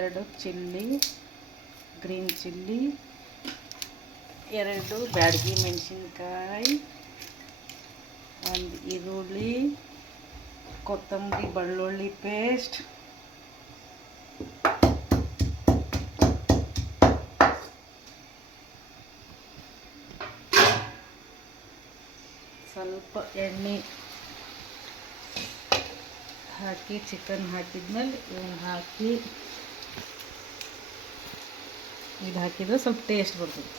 2 chilli green chilli, 2 Byadgi ಮೆಣಸಿನ್ಕಾಯಿ, 1 ಈರುಳ್ಳಿ, ಕೊತ್ತಂಬರಿ ಬೆಳ್ಳುಳ್ಳಿ ಪೇಸ್ಟ್, ಸ್ವಲ್ಪ ಎಣ್ಣೆ ಹಾಕಿ ಚಿಕನ್ ಹಾಕಿದ್ಮೇಲೆ ಇವನ್ನ ಹಾಕಿ ಇದು ಹಾಕಿದ್ರೆ ಸ್ವಲ್ಪ ಟೇಸ್ಟ್ ಬರ್ತದೆ.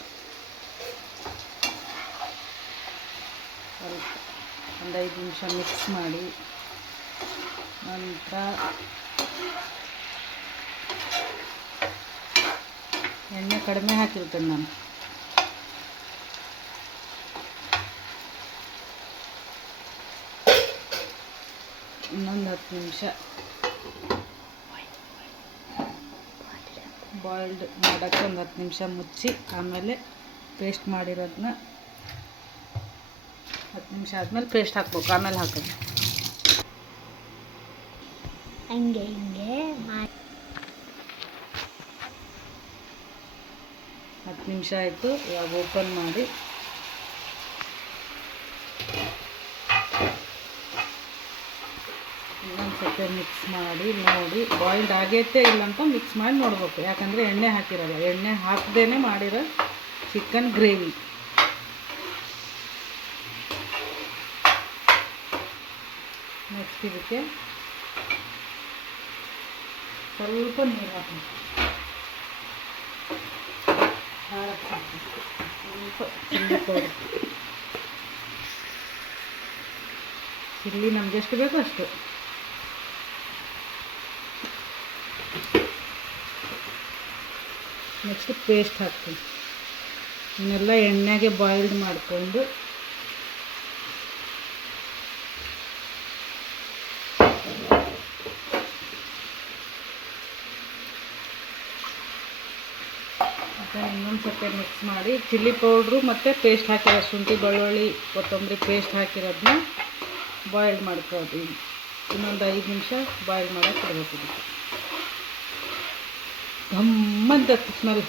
ಸ್ವಲ್ಪ ಒಂದು 5 ನಿಮಿಷ ಮಿಕ್ಸ್ ಮಾಡಿ ನಂತರ ಎಣ್ಣೆ ಕಡಿಮೆ ಹಾಕಿರ್ತೇನೆ ನಾನು. ಇನ್ನೊಂದು 10 ನಿಮಿಷ ಬಾಯ್ಲ್ಡ್ ಮಾಡೋಕ್ಕೆ ಒಂದು 10 ನಿಮಿಷ ಮುಚ್ಚಿ ಆಮೇಲೆ ಪೇಸ್ಟ್ ಮಾಡಿರೋದನ್ನ 10 ನಿಮಿಷ ಆದಮೇಲೆ ಪೇಸ್ಟ್ ಹಾಕ್ಬೇಕು, ಆಮೇಲೆ ಹಾಕೋದು. ಹಂಗೆ 10 ನಿಮಿಷ ಆಯಿತು. ಇವಾಗ ಓಪನ್ ಮಾಡಿ ಇನ್ನೊಂದು ಸ್ವಲ್ಪ ಮಿಕ್ಸ್ ಮಾಡಿ ನೋಡಿ ಬಾಯ್ಲ್ಡ್ ಆಗೈತೆ ಇಲ್ಲ ಅಂತ ಮಿಕ್ಸ್ ಮಾಡಿ ನೋಡ್ಬೇಕು. ಯಾಕಂದರೆ ಎಣ್ಣೆ ಹಾಕಿರಲ್ಲ, ಎಣ್ಣೆ ಹಾಕದೇ ಮಾಡಿರೋ ಚಿಕನ್ ಗ್ರೇವಿ. ನೆಕ್ಸ್ಟ್ ಇದಕ್ಕೆ ಸ್ವಲ್ಪ ನೀರು ಹಾಕಿ, ಸ್ವಲ್ಪ ಚಿಲ್ಲಿ ಪೌಡರ್, ಚಿಲ್ಲಿ ನಮ್ಗೆ ಎಷ್ಟು ಬೇಕೋ ಅಷ್ಟು. ನೆಕ್ಸ್ಟ್ ಪೇಸ್ಟ್ ಹಾಕ್ತೀನಿ. ಇವನ್ನೆಲ್ಲ ಎಣ್ಣೆಗೆ ಬಾಯ್ಲ್ಡ್ ಮಾಡಿಕೊಂಡು ಇನ್ನೊಂದು ಸ್ವಲ್ಪ ಮಿಕ್ಸ್ ಮಾಡಿ ಚಿಲ್ಲಿ ಪೌಡ್ರು ಮತ್ತು ಪೇಸ್ಟ್ ಹಾಕಿರೋ ಶುಂಠಿ ಬೆಳ್ಳುಳ್ಳಿ ಕೊತ್ತಂಬರಿ ಪೇಸ್ಟ್ ಹಾಕಿರೋದನ್ನ ಬಾಯ್ಲ್ಡ್ ಮಾಡ್ಕೊಳ್ಳೋದು. ಇನ್ನೊಂದು 5 ನಿಮಿಷ ಬಾಯ್ಲ್ ಮಾಡೋಕೆ ಇಡಬೇಕು. ಇದಕ್ಕೆ ಗಮ್ಮಂತ ಸ್ಮೆಲ್.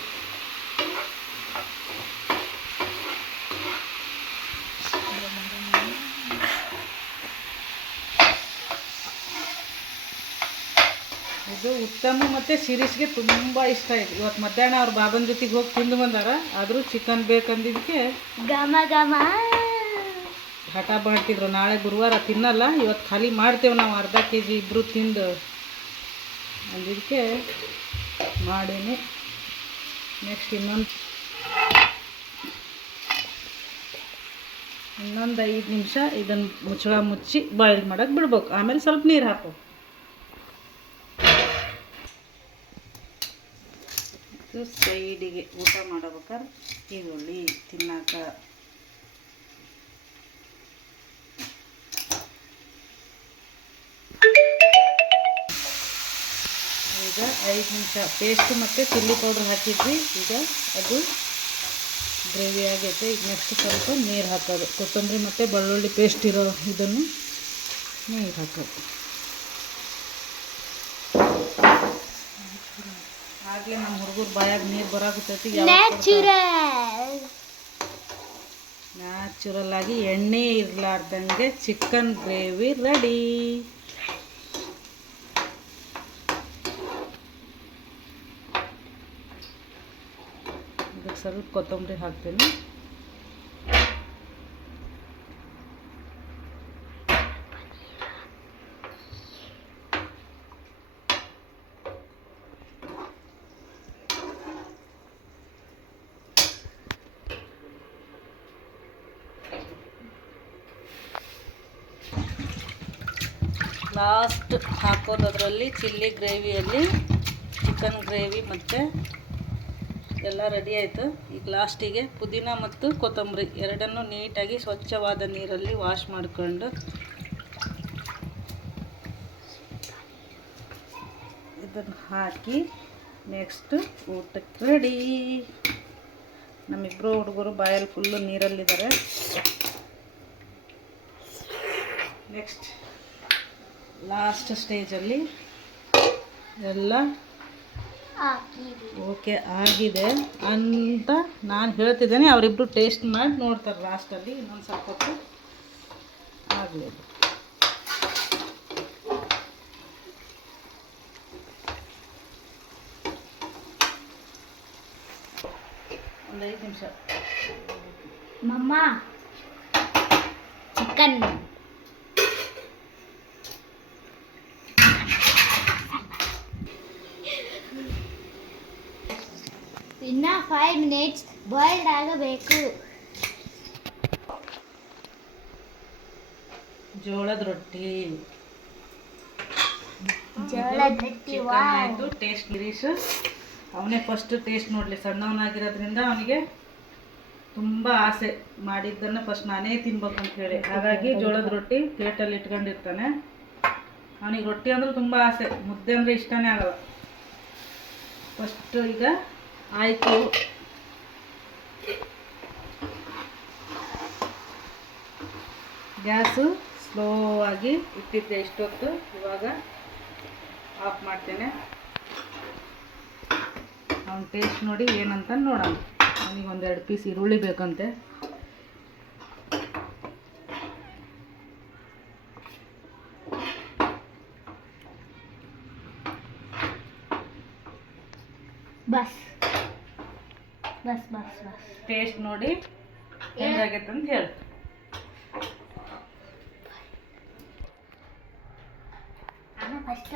ಇದು ಉತ್ತಮ ಮತ್ತು ಶಿರೀಷ್ಗೆ ತುಂಬ ಇಷ್ಟ ಆಯಿತು. ಇವತ್ತು ಮಧ್ಯಾಹ್ನ ಅವ್ರ ಬಾಬನ ಜೊತೆಗೆ ಹೋಗಿ ತಿಂದು ಬಂದಾರ. ಆದರೂ ಚಿಕನ್ ಬೇಕಂದಿದ್ದಕ್ಕೆ ಹಠ ಮಾಡ್ತಿದ್ರು. ನಾಳೆ ಗುರುವಾರ ತಿನ್ನಲ್ಲ, ಇವತ್ತು ಖಾಲಿ ಮಾಡ್ತೇವೆ ನಾವು ಅರ್ಧ kg ಇಬ್ಬರು ತಿಂದು ಅಂದಿದ್ದಕ್ಕೆ ಮಾಡೀನಿ. ನೆಕ್ಸ್ಟ್ ಇನ್ನೊಂದು 5 ನಿಮಿಷ ಇದನ್ನು ಮುಚ್ಚಳ ಮುಚ್ಚಿ ಬಾಯ್ಲ್ ಮಾಡೋಕೆ ಬಿಡ್ಬೇಕು. ಆಮೇಲೆ ಸ್ವಲ್ಪ ನೀರು ಹಾಕು. ಇದು ಸೈಡಿಗೆ ಊಟ ಮಾಡಬೇಕಾದ್ರೆ ಈರುಳ್ಳಿ ತಿನ್ನಾಕ ಈಗ 5 ನಿಮಿಷ ಪೇಸ್ಟ್ ಮತ್ತು ಚಿಲ್ಲಿ ಪೌಡ್ರ್ ಹಾಕಿದ್ವಿ. ಈಗ ಅದು ಗ್ರೇವಿ ಆಗೈತೆ. ಈಗ ನೆಕ್ಸ್ಟ್ ಸ್ವಲ್ಪ ನೀರು ಹಾಕೋದು. ಕೊತ್ತಂಬರಿ ಮತ್ತು ಬೆಳ್ಳುಳ್ಳಿ ಪೇಸ್ಟ್ ಇರೋ ಇದನ್ನು ನೀರು ಹಾಕೋದು. ಆಗಲೇ ನಮ್ಮ ಹುಡುಗರು ಬಾಯಾಗ ನೀರು ಬರಾಕತ್ತೈತಿ. ನ್ಯಾಚುರಲ್ ಆಗಿ ಎಣ್ಣೆ ಇರಲಾರ್ದಂಗೆ ಚಿಕನ್ ಗ್ರೇವಿ ರೆಡಿ. ಇದಕ್ಕೆ ಸ್ವಲ್ಪ ಕೊತ್ತಂಬರಿ ಹಾಕ್ತೀನಿ. ಲಾಸ್ಟ್ ಹಾಕೋದರಲ್ಲಿ ಚಿಲ್ಲಿ ಗ್ರೇವಿಯಲ್ಲಿ ಚಿಕನ್ ಗ್ರೇವಿ ಮತ್ತು ಎಲ್ಲ ರೆಡಿ ಆಯಿತು. ಈಗ ಲಾಸ್ಟಿಗೆ ಪುದೀನ ಮತ್ತು ಕೊತ್ತಂಬರಿ ಎರಡನ್ನೂ ನೀಟಾಗಿ ಸ್ವಚ್ಛವಾದ ನೀರಲ್ಲಿ ವಾಶ್ ಮಾಡಿಕೊಂಡು ಇದನ್ನು ಹಾಕಿ ನೆಕ್ಸ್ಟ್ ಊಟಕ್ಕೆ ರೆಡಿ. ನಮ್ಮಿಬ್ಬರು ಹುಡುಗರು ಬಾಯಲ್ಲಿ ಫುಲ್ಲು ನೀರಲ್ಲಿದ್ದಾರೆ. ನೆಕ್ಸ್ಟ್ ಲಾಸ್ಟ್ ಸ್ಟೇಜಲ್ಲಿ ಎಲ್ಲ ಓಕೆ ಆಗಿದೆ ಅಂತ ನಾನು ಹೇಳ್ತಿದ್ದೇನೆ. ಅವರಿಬ್ಬರು ಟೇಸ್ಟ್ ಮಾಡಿ ನೋಡ್ತಾರೆ ಲಾಸ್ಟಲ್ಲಿ. ಇನ್ನೊಂದು ಸ್ವಲ್ಪ ಹೊತ್ತು ಆಗಲಿ. ಒಂದು 5 ನಿಮಿಷ. ಮಮ್ಮ ಚಿಕನ್ ಇನ್ನ 5 ಮಿನಿಟ್ಸ್ ಬಾಯ್ಲ್ಡ್ ಆಗಬೇಕು. ಜೋಳದ ರೊಟ್ಟಿ ವಾವ್. ಟೇಸ್ಟ್ ಗಿರೀಶ್ ಅವನೇ ಫಸ್ಟ್ ಟೇಸ್ಟ್ ನೋಡಲಿ. ಸಣ್ಣವನಾಗಿರೋದ್ರಿಂದ ಅವನಿಗೆ ತುಂಬ ಆಸೆ, ಮಾಡಿದ್ದನ್ನು ಫಸ್ಟ್ ನಾನೇ ತಿನ್ಬೇಕು ಅಂತ ಹೇಳಿ. ಹಾಗಾಗಿ ಜೋಳದ ರೊಟ್ಟಿ ಪ್ಲೇಟಲ್ಲಿ ಇಟ್ಕೊಂಡಿರ್ತಾನೆ. ಅವನಿಗೆ ರೊಟ್ಟಿ ಅಂದ್ರೆ ತುಂಬ ಆಸೆ, ಮುದ್ದೆ ಅಂದರೆ ಇಷ್ಟನೇ ಆಗಲ್ಲ. ಫಸ್ಟ್ ಈಗ ಆಯಿತು. ಗ್ಯಾಸು ಸ್ಲೋ ಆಗಿ ಇಟ್ಟಿದ್ದೆ ಇಷ್ಟೊತ್ತು. ಇವಾಗ ಆಫ್ ಮಾಡ್ತೇನೆ. ಅವ್ನು ಟೇಸ್ಟ್ ನೋಡಿ ಏನಂತ ನೋಡೋಣ. ಅವನಿಗೆ 1-2 ಪೀಸ್ ಈರುಳ್ಳಿ ಬೇಕಂತೆ. Bus bus bus bus taste ನೋಡಿ ಹೆಂಗಾಗೈತೆ ಅಂತ ಹೇಳಿ. ಫಸ್ಟ್